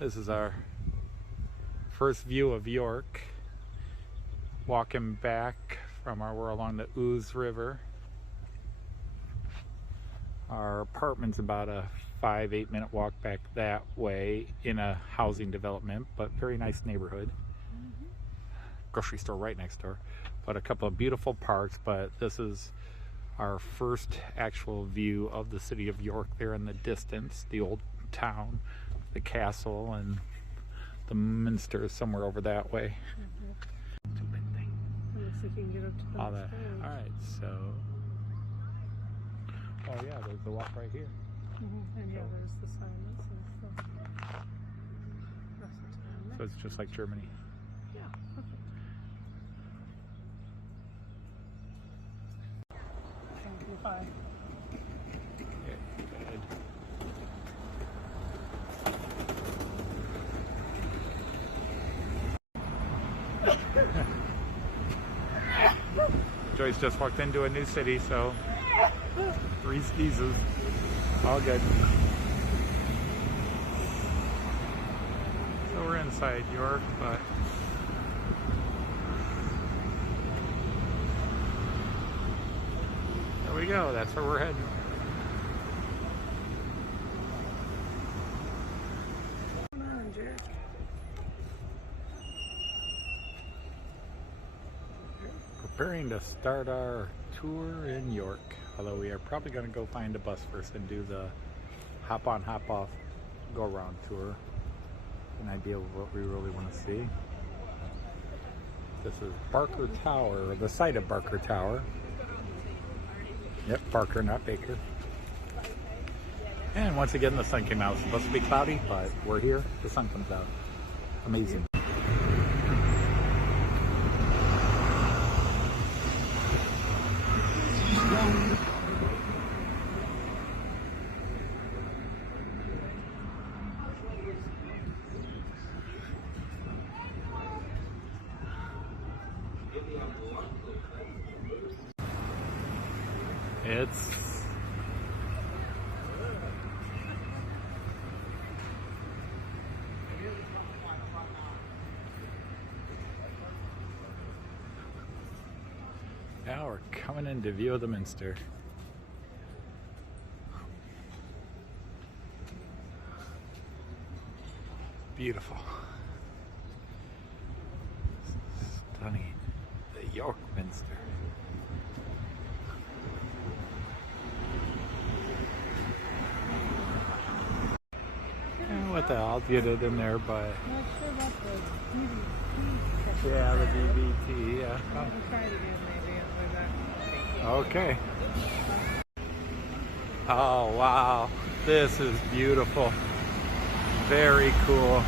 This is our first view of York. Walking back from we're along the Ouse River. Our apartment's about a 5-8 minute walk back that way in a housing development, but very nice neighborhood. Grocery store right next door, but a couple of beautiful parks. But this is our first actual view of the city of York there in the distance, the old town, the castle, and the minster is somewhere over that way. Stupid thing. Let's see if you can get up to All right, so oh yeah, there's the walk right here. And yeah, there's the sign that says that's the town. So it's just like Germany. Yeah, perfect. Thank you, bye. Joyce just walked into a new city, so 3 skeezes. All good. So we're inside York, but there we go. That's where we're heading. Come on, Jack. Preparing to start our tour in York, although we are probably going to go find a bus first and do the hop on hop off go around tour, an idea of what we really want to see. This is Barker Tower, or the site of Barker Tower. Yep, Barker, not Baker. And once again the sun came out. It's supposed to be cloudy, but we're here, the sun comes out. Amazing. It's now we're coming into view of the minster. Beautiful. Stunning. The York Minster. What the hell did it in there, but Not sure about the DVT. yeah, the DVT, yeah. I'll try it again maybe on the way back. Okay. Oh wow, this is beautiful. Very cool.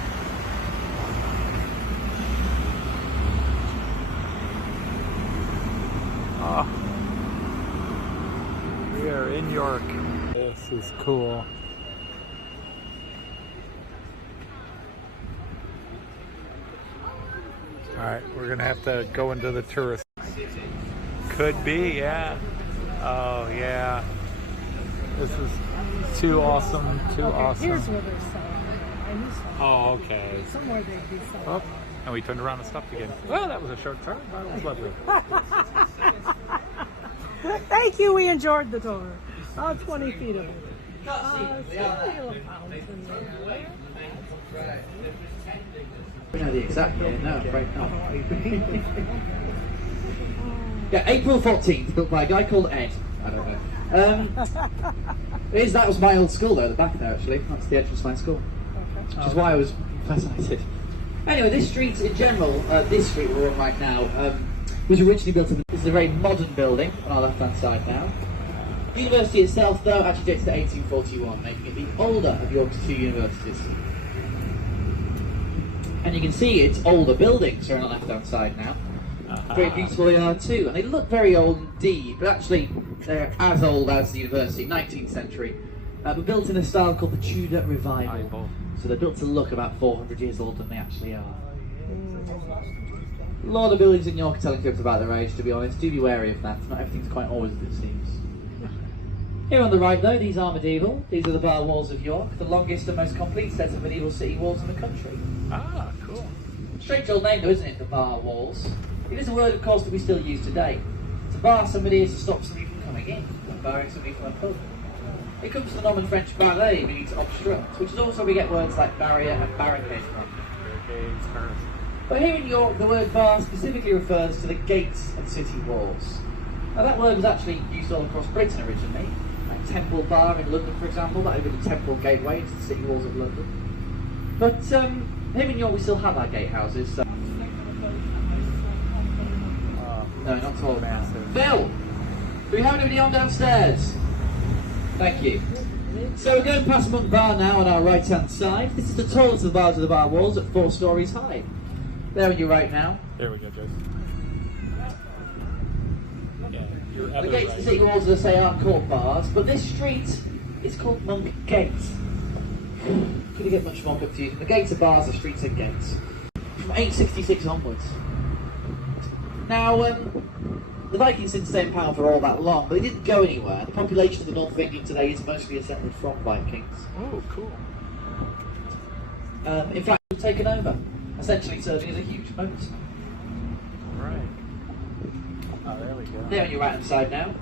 Oh, we are in York. This is cool. Alright, we're gonna have to go into the tourist. Could be, yeah. Oh, yeah. This is too awesome, too awesome. Here's where they're selling. I knew something. Oh, okay. Somewhere they'd be selling. Oh, and we turned around and stopped again. Well, that was a short turn, but it was lovely. Thank you, we enjoyed the tour. All 20 feet of it. Little fountain there. No, the exact year, no, right now. Yeah, April 14th, built by a guy called Ed. I don't know. That was my old school though, the back there actually. That's the entrance to my school. Okay. Which is why I was fascinated. Anyway, this street in general, this street we're on right now, was originally built in. This is a very modern building on our left hand side now. The university itself though actually dates to 1841, making it the older of York's 2 universities. And you can see its older buildings are on the left-hand side now. Very beautiful they are too, and they look very old indeed, but actually they're as old as the university, 19th century. But built in a style called the Tudor Revival. So they're built to look about 400 years older than they actually are. A lot of buildings in York are telling folks about their age, to be honest. Do be wary of that. Not everything's quite always as it seems. Here on the right though, these are medieval. These are the bar walls of York, the longest and most complete set of medieval city walls in the country. Ah, cool. Strange old name though, isn't it, the bar walls? It is a word, of course, that we still use today. To bar somebody is to stop somebody from coming in, when barring somebody from a pub. It comes from the Norman French barrer, meaning to obstruct, which is also where we get words like barrier and barricade from. Barricades, cars. But here in York, the word bar specifically refers to the gates of city walls. Now that word was actually used all across Britain originally. Like Temple Bar in London, for example, that would be the Temple Gateway into the city walls of London. But here in York we still have our gatehouses. So... No, not tall. Massive. Phil! Do we have anybody on downstairs? Thank you. So we're going past Monk Bar now on our right hand side. This is the tallest of the bars of the bar walls at 4 stories high. There on your right now. There we go, Joe. Yeah, your The other gates right. to city walls, as I say, aren't called bars, but this street is called Monk Gate. Could you get much more confusing? The gates are bars, the streets are gates. From 866 onwards. Now, the Vikings didn't stay in power for all that long, but they didn't go anywhere. The population of the north of England today is mostly assembled from Vikings. Oh, cool. In fact, they've taken over, essentially serving as a huge moat. Right. Oh, there we go. There on your right hand side now.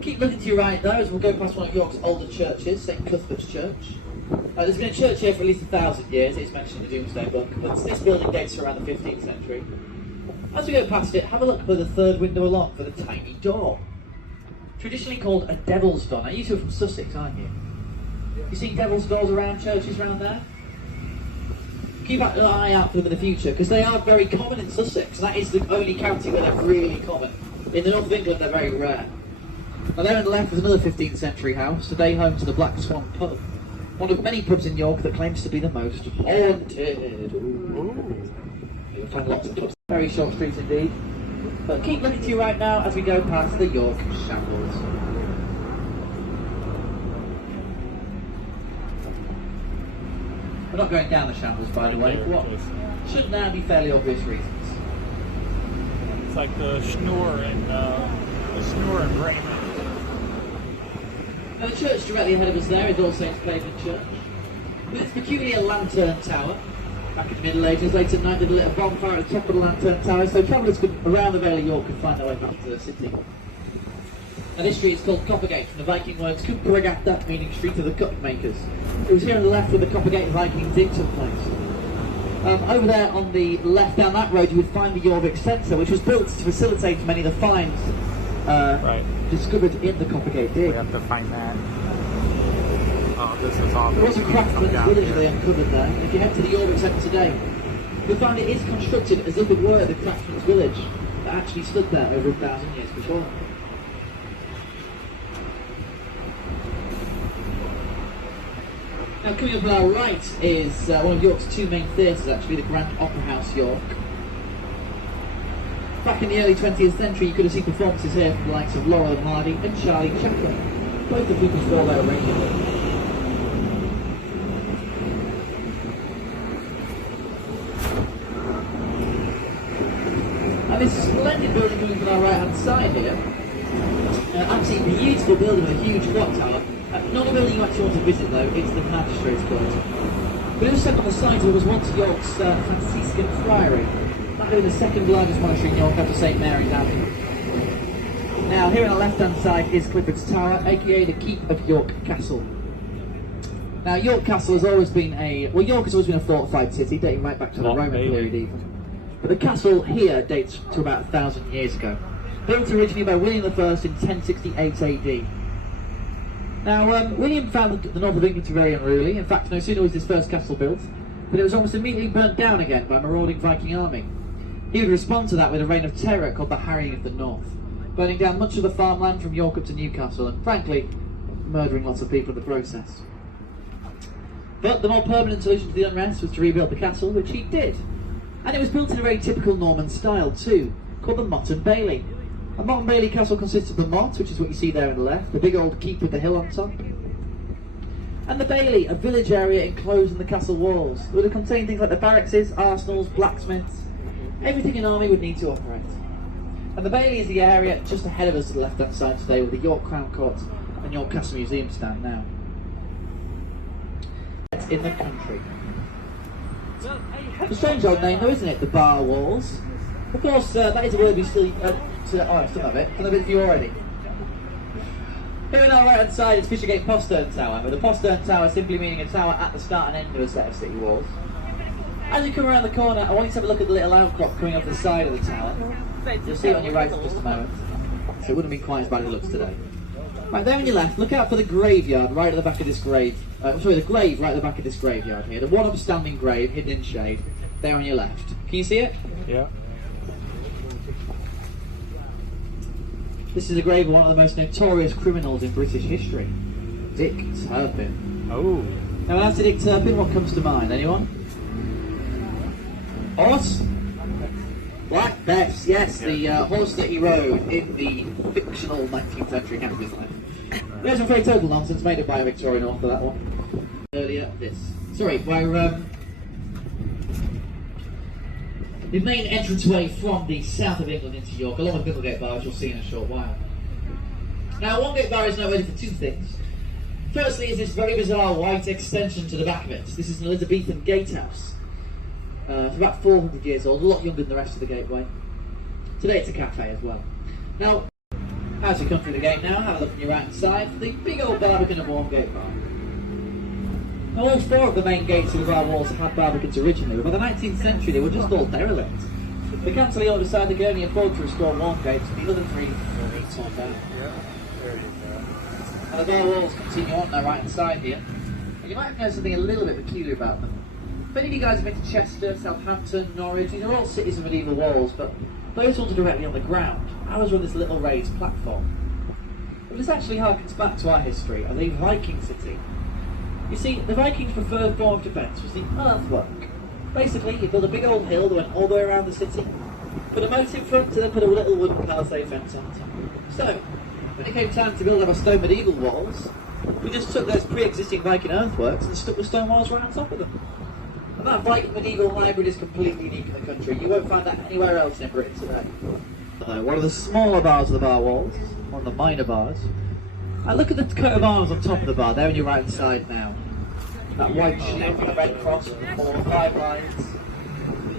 Keep looking to your right though, as we'll go past one of York's older churches, St Cuthbert's Church. There's been a church here for at least 1,000 years, it's mentioned in the Domesday Book, but this building dates to around the 15th century. As we go past it, have a look for the third window along for the tiny door. Traditionally called a devil's door. Now you two are from Sussex, aren't you? You seen devil's doors around churches around there? Keep an eye out for them in the future, because they are very common in Sussex, and that is the only county where they're really common. In the north of England, they're very rare. Now there on the left is another 15th century house, today home to the Black Swan pub. One of many pubs in York that claims to be the most haunted. Ooh. You'll find lots of pubs. Very short street indeed. But keep looking to you right now as we go past the York Shambles. We're not going down the Shambles, by the way, for what should now be fairly obvious reasons. It's like the Schnoor in Bremen. Now the church directly ahead of us there is All Saints Pavement Church. With its peculiar lantern tower, back in the Middle Ages, late at night they lit a bonfire at the top of the lantern tower, so travellers around the Vale of York could find their way back to the city. Now this street is called Coppergate, from the Viking words Cupregata, meaning street of the cup makers. It was here on the left where the Coppergate Viking dig took place. Over there on the left down that road you would find the Jorvik Centre, which was built to facilitate many of the finds discovered in the Coppergate dig. We have to find that. Oh, this is all. There was a craftsman's village they uncovered there. If you head to the Jorvik Centre today, you'll find it is constructed as if it were the craftsman's village that actually stood there over 1,000 years before. Now coming up on our right is one of York's 2 main theatres actually, the Grand Opera House York. Back in the early 20th century you could have seen performances here from the likes of Laurel and Hardy and Charlie Chaplin, both of whom perform there regularly. And this splendid building coming from our right hand side here, absolutely beautiful building with a huge clock tower. Not a building you actually want to visit though, it's the Magistrates Court. But it was set on the site there was once York's Franciscan Friary. That would be the second largest monastery in York after St Mary's Abbey. Now here on the left hand side is Clifford's Tower, aka the Keep of York Castle. Now York Castle has always been York has always been a fortified city, dating right back to the Roman period even. But the castle here dates to about 1,000 years ago. Built originally by William I in 1068 AD. Now, William found the north of England to be very unruly. In fact, no sooner was his first castle built, but it was almost immediately burnt down again by a marauding Viking army. He would respond to that with a reign of terror called the Harrying of the North, burning down much of the farmland from York up to Newcastle, and frankly, murdering lots of people in the process. But the more permanent solution to the unrest was to rebuild the castle, which he did. And it was built in a very typical Norman style too, called the Motte and Bailey. A Motte and Bailey castle consists of the motte, which is what you see there on the left, the big old keep with the hill on top, and the bailey, a village area enclosed in the castle walls. It would have contained things like the barracks, arsenals, blacksmiths, everything an army would need to operate. And the Bailey is the area just ahead of us to the left-hand side today, with the York Crown Court and York Castle Museum stand now. It's in the country. It's a strange old name though, isn't it? The Bar Walls. Of course, that is a word we still... I still have it. I've done a bit for you already. Here on our right hand side is Fishergate Postern Tower, but the Postern Tower simply meaning a tower at the start and end of a set of city walls. As you come around the corner, I want you to have a look at the little outcrop coming off the side of the tower. You'll see it on your right in just a moment, so it wouldn't be quite as bad as it looks today. Right there on your left, look out for the graveyard right at the back of this grave. The grave right at the back of this graveyard here. The one upstanding grave hidden in shade, there on your left. Can you see it? Yeah. This is a grave of one of the most notorious criminals in British history, Dick Turpin. Oh. Now, when I say Dick Turpin, what comes to mind? Anyone? Horse? Black Bess, yes, the horse that he rode in the fictional 19th century account of his life. There's some very total nonsense made up by a Victorian author, that one. Earlier, this. Sorry, where the main entranceway from the south of England into York, along with Middlegate Bar, which you'll see in a short while. Now, Wongate Bar is noteworthy for two things. Firstly, is this very bizarre white extension to the back of it. This is an Elizabethan gatehouse. It's about 400 years old, a lot younger than the rest of the gateway. Today it's a cafe as well. Now, as you come through the gate now, have a look on your right hand side, the big old Barbican of Wongate Bar. Now, all four of the main gates of the bar walls had barbicans originally, but by the 19th century they were just all derelict. The council York decided they could only afford to restore one gate, and the other three were torn down. And the bar walls continue on their right hand side here. And you might have noticed something a little bit peculiar about them. If any of you guys have been to Chester, Southampton, Norwich, these are all cities of medieval walls, but those ones are directly on the ground. Ours are on this little raised platform. But this actually harkens back to our history of the Viking city. You see, the Vikings' preferred form of defence was the earthwork. Basically, you build a big old hill that went all the way around the city, put a moat in front, and then put a little wooden palisade fence on top. So, when it came time to build our stone medieval walls, we just took those pre-existing Viking earthworks and stuck the stone walls right on top of them. And that Viking medieval hybrid is completely unique in the country. You won't find that anywhere else in Britain today. One of the smaller bars of the bar walls, one of the minor bars. And look at the coat of arms on top of the bar, there on your right side now. That white shape with the red cross and the 4 or 5 lines.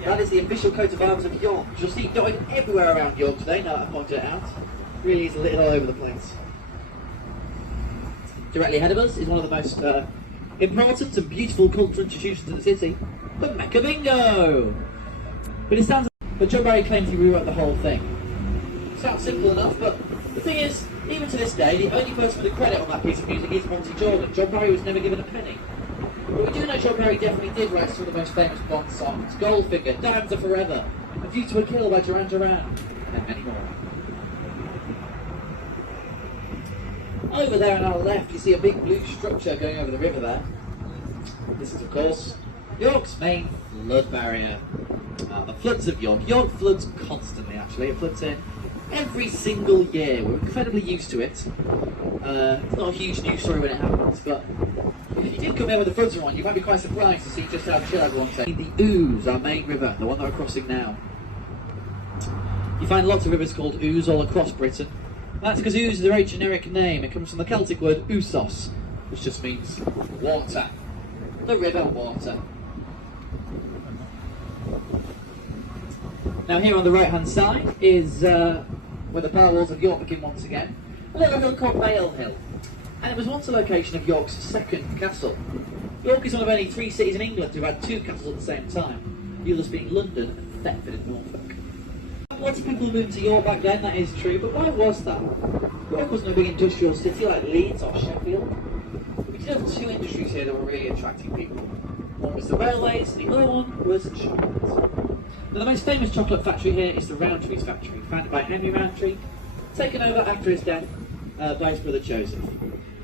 That is the official coat of arms of York. You'll see dotted everywhere around York today, now that I've pointed it out. Really is lit all over the place. Directly ahead of us is one of the most important and beautiful cultural institutions in the city, the Mecca Bingo! But John Barry claims he rewrote the whole thing. Sounds simple enough, but the thing is, even to this day, the only person with a credit on that piece of music is Monty Jordan. John Barry was never given a penny. But we do know John Barry definitely did write some of the most famous Bond songs: Goldfinger, Diamonds Are Forever, A View to a Kill by Duran Duran, and many more. Over there on our left, you see a big blue structure going over the river there. This is, of course, York's main flood barrier. The floods of York. York floods constantly, actually. It floods in every single year. We're incredibly used to it. It's not a huge news story when it happens, but if you did come here with a footer on, you might be quite surprised to see just how chill everyone's saying. The Ouse, our main river, the one that we're crossing now. You find lots of rivers called Ouse all across Britain. That's because Ouse is a very generic name. It comes from the Celtic word Oussos, which just means water. The river water. Now here on the right hand side is where the bar walls of York begin once again. A little hill called Bale Hill. And it was once a location of York's second castle. York is one of only 3 cities in England to have had 2 castles at the same time, the others being London and Thetford in Norfolk. Lots of people moved to York back then, that is true, but why was that? York wasn't a big industrial city like Leeds or Sheffield. We did have 2 industries here that were really attracting people. One was the railways, and the other one was chocolate. Now, the most famous chocolate factory here is the Rowntree's factory, founded by Henry Rowntree, taken over after his death by his brother Joseph.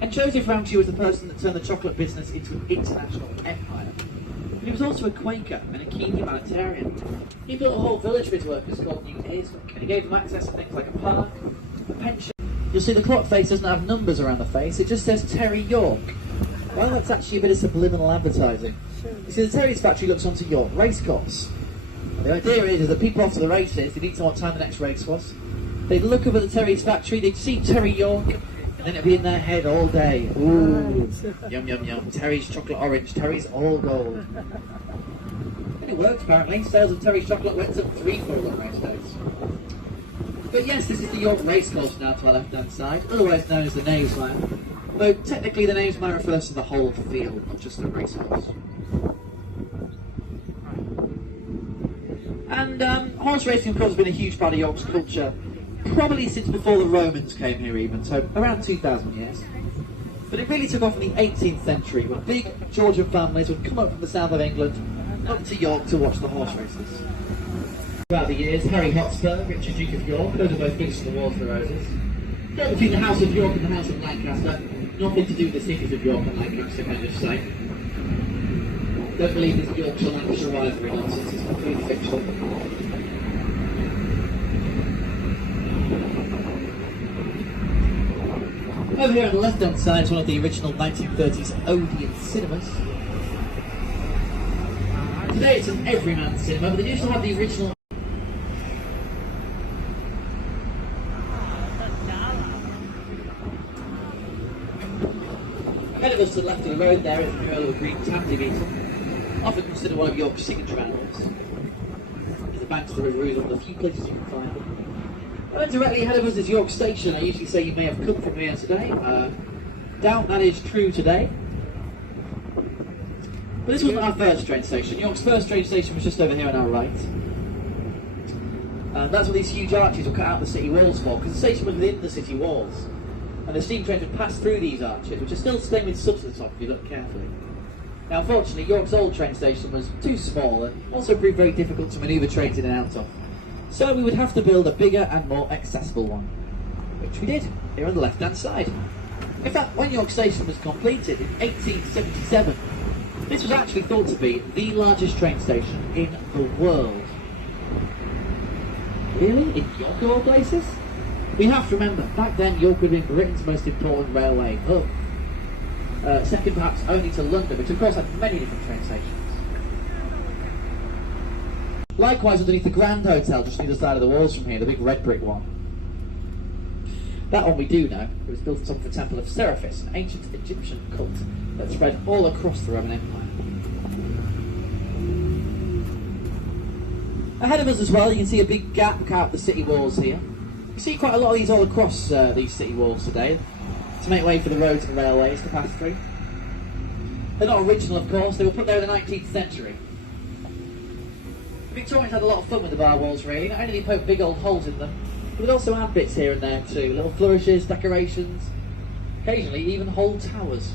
And Joseph Rowntree was the person that turned the chocolate business into an international empire. But he was also a Quaker and a keen humanitarian. He built a whole village of his workers called New Hayswick, and he gave them access to things like a park, a pension. You'll see the clock face doesn't have numbers around the face, it just says Terry York. Well, that's actually a bit of subliminal advertising. You see, the Terry's factory looks onto York Racecourse. The idea is that people after the races, they need to know what time the next race was. They'd look up at the Terry's factory, they'd see Terry York, and then it'd be in their head all day. Ooh, yum yum yum, Terry's chocolate orange, Terry's all gold. And it worked apparently, sales of Terry's chocolate went up threefold on race days. But yes, this is the York Racecourse now to our left hand side, otherwise known as the Knavesmire. Though technically the Knavesmire refers to the whole field, not just the racecourse. And horse racing, of course, has been a huge part of York's culture, probably since before the Romans came here even, so around 2,000 years. But it really took off in the 18th century, when big Georgian families would come up from the south of England up to York to watch the horse races. Throughout the years, Harry Hotspur, Richard Duke of York, those are both boots in the Wars of the Roses. Not between the House of York and the House of Lancaster, nothing to do with the cities of York and Lancaster, can I just say. Don't believe this Yorkshire Lancashire rivalry nonsense, it's completely fictional. Over here on the left hand side is one of the original 1930s Odeon cinemas. Today it's an everyman cinema, but they used to have the original. Ahead of us to the left of the road there is the little green tansy beetle, often considered one of York's signature animals. The banks of the river is one of the few places you can find them. And then directly ahead of us is York Station. I usually say you may have come from here today. Doubt that is true today. But this wasn't our first train station. York's first train station was just over here on our right. And that's what these huge arches were cut out of the city walls for, because the station was within the city walls. And the steam trains would pass through these arches, which are still stained with soot at the top if you look carefully. Now unfortunately, York's old train station was too small and also proved very difficult to manoeuvre trains in and out of. So we would have to build a bigger and more accessible one, which we did, here on the left hand side. In fact, when York Station was completed in 1877, this was actually thought to be the largest train station in the world. Really? In York of all places? We have to remember, back then York would have been Britain's most important railway hub. Second perhaps only to London, which of course had many different train stations. Likewise underneath the Grand Hotel, just on the other side of the walls from here, the big red brick one. That one we do know. It was built on top of the temple of Seraphis, an ancient Egyptian cult that spread all across the Roman Empire. Ahead of us as well, you can see a big gap out the city walls here. You see quite a lot of these all across these city walls today, to make way for the roads and railways to pass through. They're not original, of course. They were put there in the 19th century. The Victorians had a lot of fun with the bar walls, really. Not only did they poke big old holes in them, but they'd also add bits here and there too. Little flourishes, decorations, occasionally even whole towers.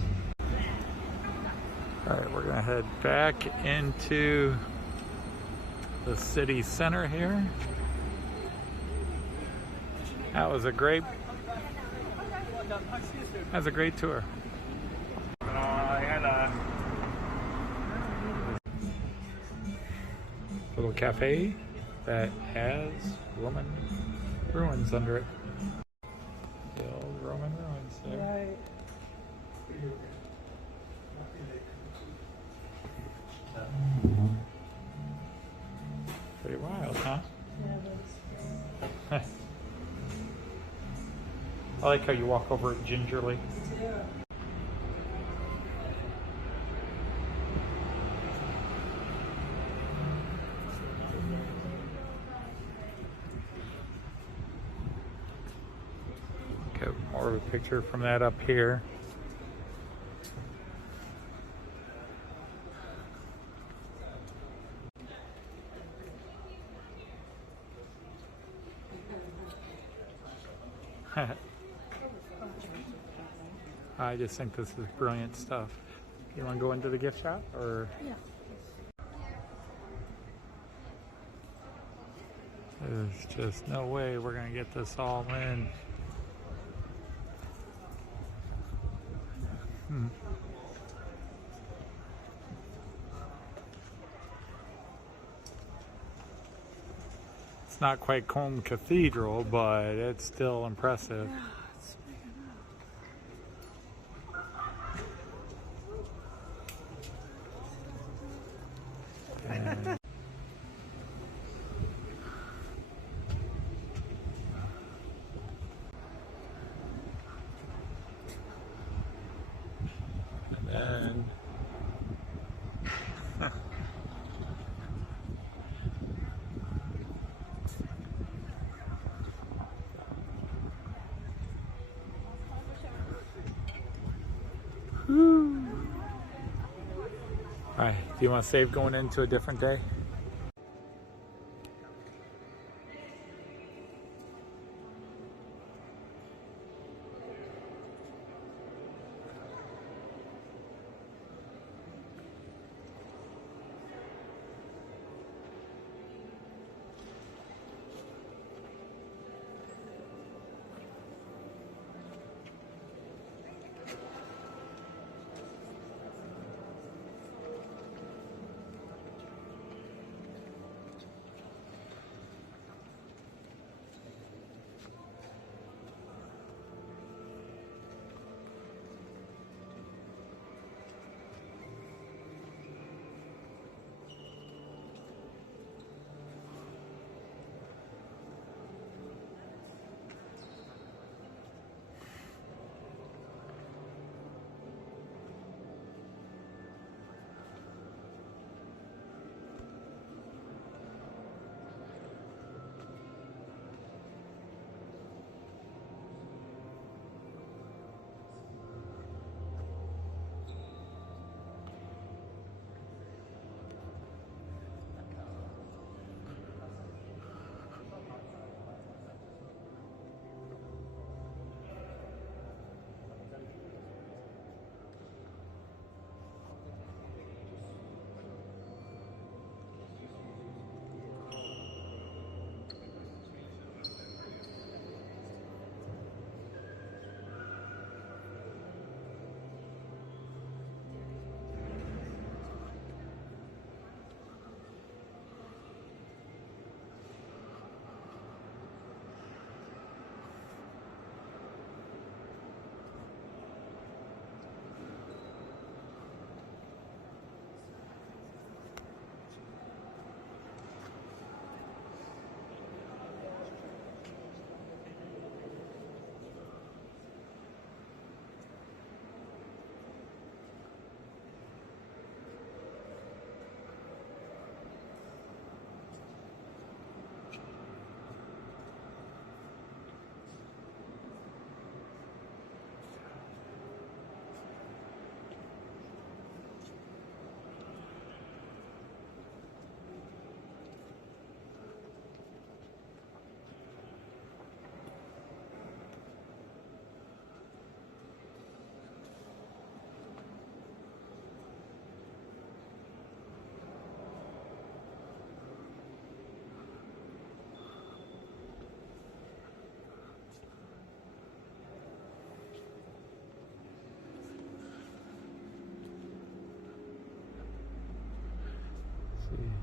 Alright, we're going to head back into the city center here. That was a great tour. I had a little cafe that has Roman ruins under it. The old Roman ruins there. Right. Pretty wild, huh? Yeah, that's I like how you walk over it gingerly. yeah. Get more of a picture from that up here. I just think this is brilliant stuff. You want to go into the gift shop, or? Yeah. There's just no way we're going to get this all in. It's not quite Combe Cathedral, but it's still impressive. Yeah, it's big enough. And all right, do you want to save going into a different day?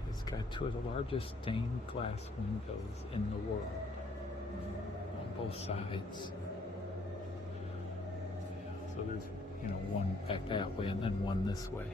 It's got two of the largest stained glass windows in the world on both sides. So there's, one back that way and then one this way.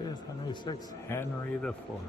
V, Henry VI, Henry the Fourth.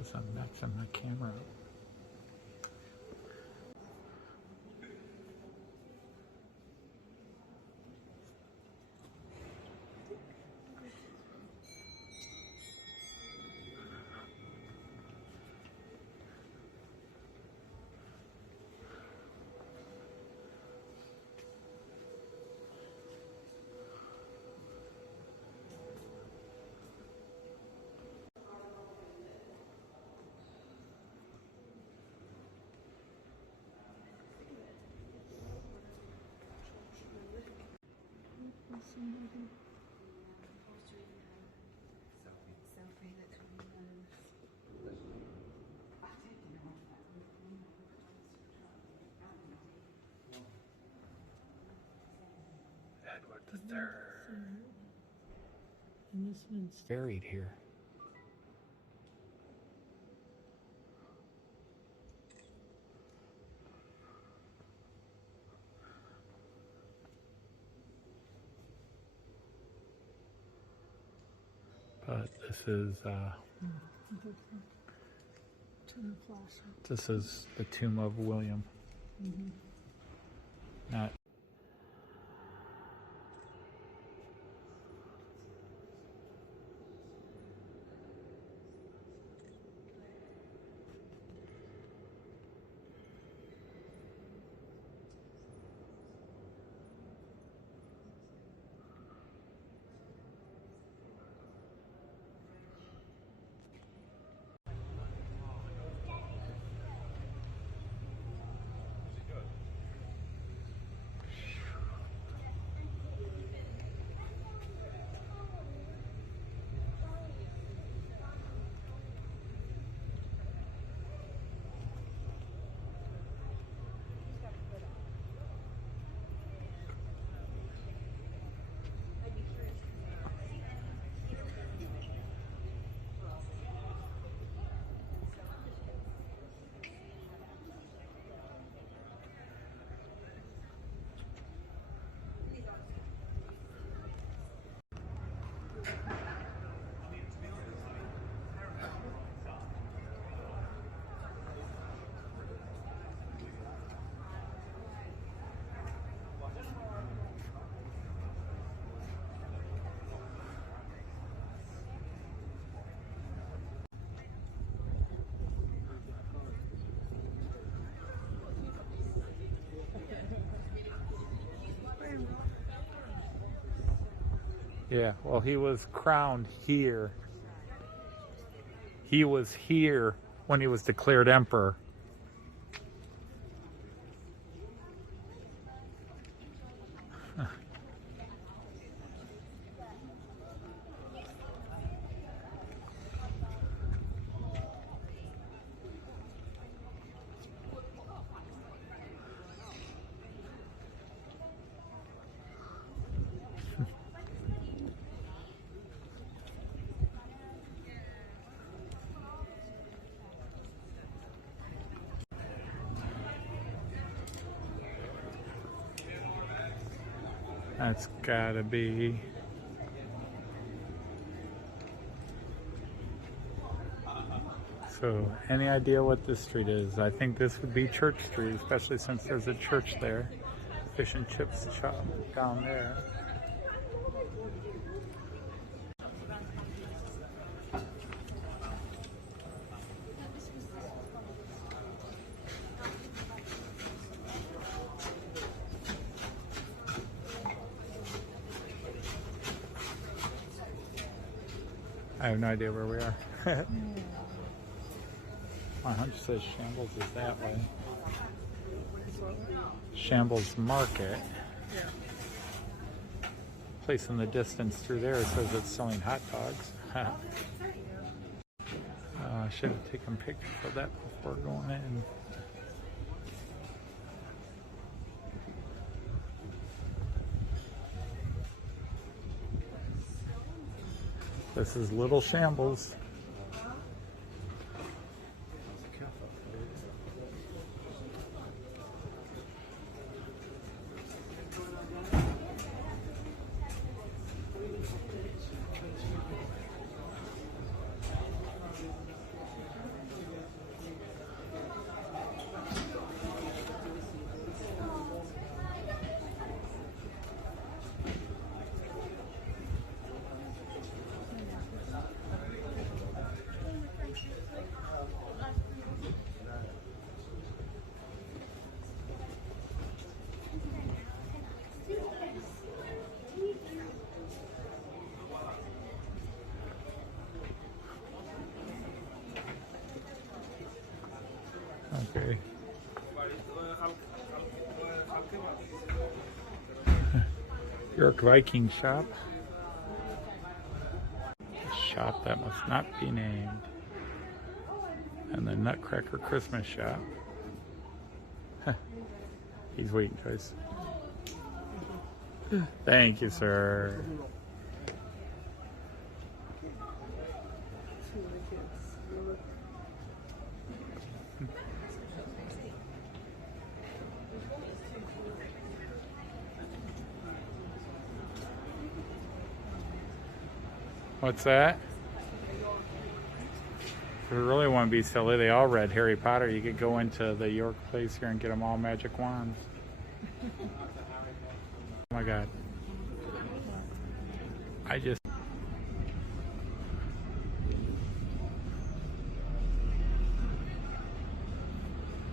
Because I'm matching my camera. Edward the Third. And this one's Buried here. But this is the tomb of William. Not Yeah, well, he was crowned here. He was here when he was declared emperor. That's gotta be. So, any idea what this street is? I think this would be Church Street, especially since there's a church there. Fish and chips shop down there. I have no idea where we are. My hunch says Shambles is that way. Shambles Market. Place in the distance through there says it's selling hot dogs. I should have taken pictures of that before going in. This is Little Shambles. York Viking shop. Shop that must not be named. And the Nutcracker Christmas shop. He's waiting, Joyce. Thank you, sir. What's that? If you really want to be silly, they all read Harry Potter. You could go into the York place here and get them all magic wands. Oh my God.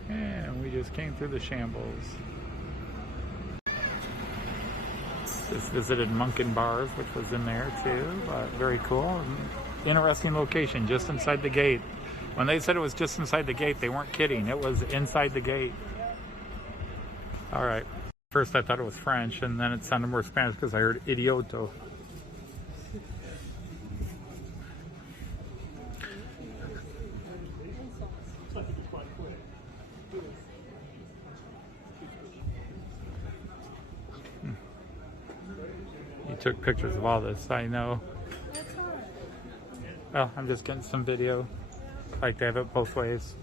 And we just came through the shambles. Just visited Munkin Bars, which was in there too. Very cool. Interesting location, just inside the gate. When they said it was just inside the gate, they weren't kidding. It was inside the gate. All right. First I thought it was French, and then it sounded more Spanish because I heard idioto. You took pictures of all this, I know. Well, I'm just getting some video. I like to have it both ways.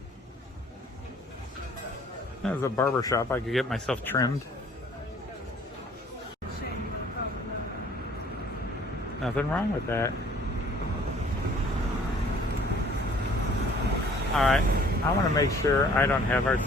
There's a barber shop. I could get myself trimmed. Nothing wrong with that. All right, I want to make sure I don't have our